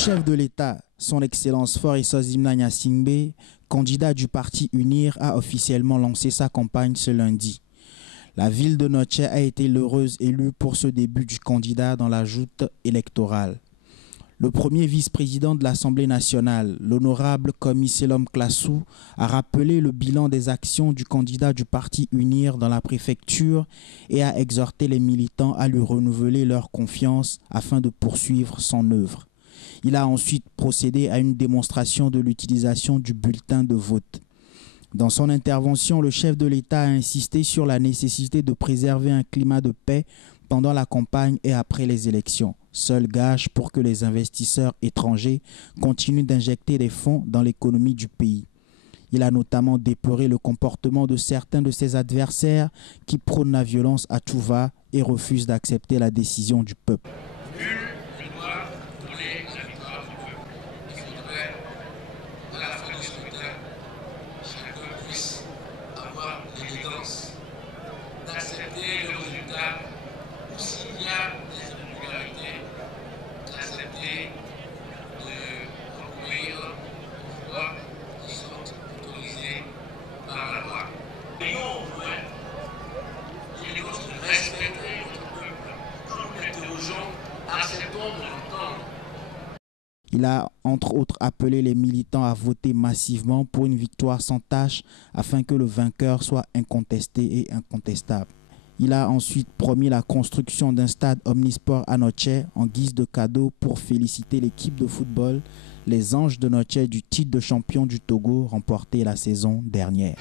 chef de l'État, son Excellence Faure Essosimna Gnassingbé, candidat du parti UNIR, a officiellement lancé sa campagne ce lundi. La ville de Noche a été l'heureuse élue pour ce début du candidat dans la joute électorale. Le premier vice-président de l'Assemblée nationale, l'honorable Komi Selom Klassou, a rappelé le bilan des actions du candidat du parti UNIR dans la préfecture et a exhorté les militants à lui renouveler leur confiance afin de poursuivre son œuvre. Il a ensuite procédé à une démonstration de l'utilisation du bulletin de vote. Dans son intervention, le chef de l'État a insisté sur la nécessité de préserver un climat de paix pendant la campagne et après les élections, seul gage pour que les investisseurs étrangers continuent d'injecter des fonds dans l'économie du pays. Il a notamment déploré le comportement de certains de ses adversaires qui prônent la violence à tout va et refusent d'accepter la décision du peuple. D'accepter le résultat, ou s'il y a des irrégularités, d'accepter de recourir aux voies qui sont autorisées par la loi. Et non, il est de respecter notre peuple. Quand nous l'interrogeons, acceptons de l'entendre. Il a entre autres appelé les militants à voter massivement pour une victoire sans tâche afin que le vainqueur soit incontesté et incontestable. Il a ensuite promis la construction d'un stade omnisport à Noche en guise de cadeau pour féliciter l'équipe de football, les Anges de Noche, du titre de champion du Togo remporté la saison dernière.